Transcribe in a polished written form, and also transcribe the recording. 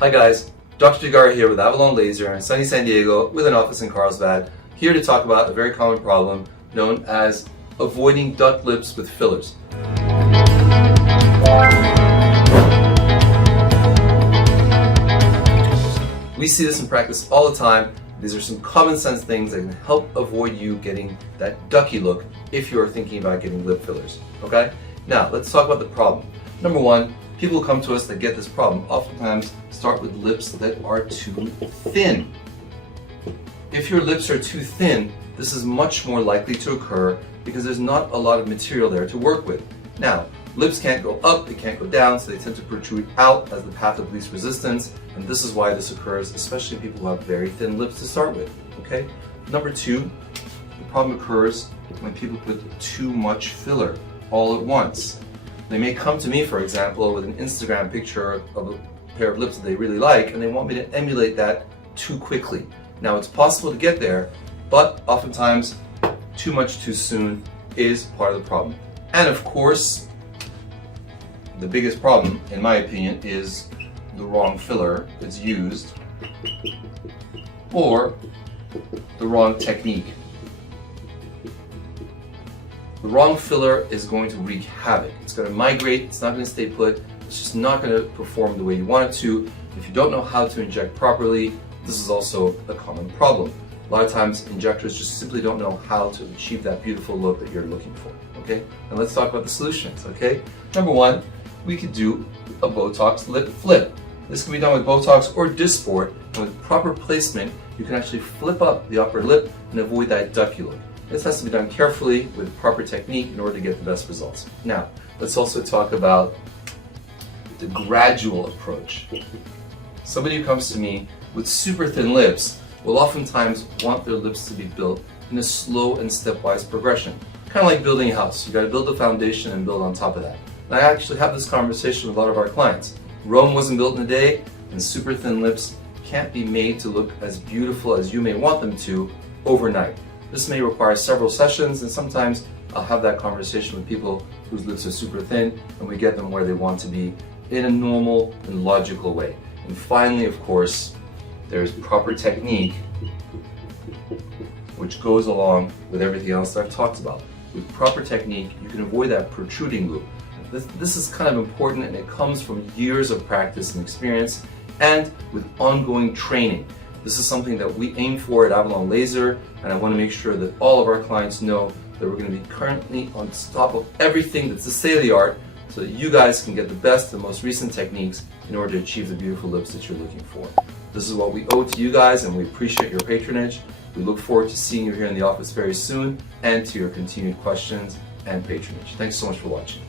Hi guys, Dr. Tirgari here with Avalon Laser in sunny San Diego with an office in Carlsbad, here to talk about a very common problem known as avoiding duck lips with fillers. We see this in practice all the time. These are some common sense things that can help avoid you getting that ducky look if you're thinking about getting lip fillers. Okay? Now, let's talk about the problem. Number one, people who come to us that get this problem oftentimes start with lips that are too thin. If your lips are too thin, this is much more likely to occur because there's not a lot of material there to work with. Now, lips can't go up, they can't go down, so they tend to protrude out as the path of least resistance, and this is why this occurs, especially in people who have very thin lips to start with. Okay? Number two, the problem occurs when people put too much filler all at once. They may come to me, for example, with an Instagram picture of a pair of lips that they really like, and they want me to emulate that too quickly. Now, it's possible to get there, but oftentimes, too much too soon is part of the problem. And of course, the biggest problem, in my opinion, is the wrong filler that's used or the wrong technique. The wrong filler is going to wreak havoc. It's going to migrate, it's not going to stay put, it's just not going to perform the way you want it to. If you don't know how to inject properly, this is also a common problem. A lot of times injectors just simply don't know how to achieve that beautiful look that you're looking for. Okay? And let's talk about the solutions. Okay? Number one, we could do a Botox lip flip. This can be done with Botox or Dysport, and with proper placement, you can actually flip up the upper lip and avoid that ducky look. This has to be done carefully with proper technique in order to get the best results. Now, let's also talk about the gradual approach. Somebody who comes to me with super thin lips will oftentimes want their lips to be built in a slow and stepwise progression. Kind of like building a house. You got to build the foundation and build on top of that. And I actually have this conversation with a lot of our clients. Rome wasn't built in a day, and super thin lips can't be made to look as beautiful as you may want them to overnight. This may require several sessions, and sometimes I'll have that conversation with people whose lips are super thin, and we get them where they want to be in a normal and logical way. And finally, of course, there's proper technique, which goes along with everything else that I've talked about. With proper technique, you can avoid that protruding loop. This is kind of important, and it comes from years of practice and experience, and with ongoing training. This is something that we aim for at Avalon Laser, and I want to make sure that all of our clients know that we're going to be currently on top of everything that's the state of the art, so that you guys can get the best and most recent techniques in order to achieve the beautiful lips that you're looking for. This is what we owe to you guys, and we appreciate your patronage. We look forward to seeing you here in the office very soon, and to your continued questions and patronage. Thanks so much for watching.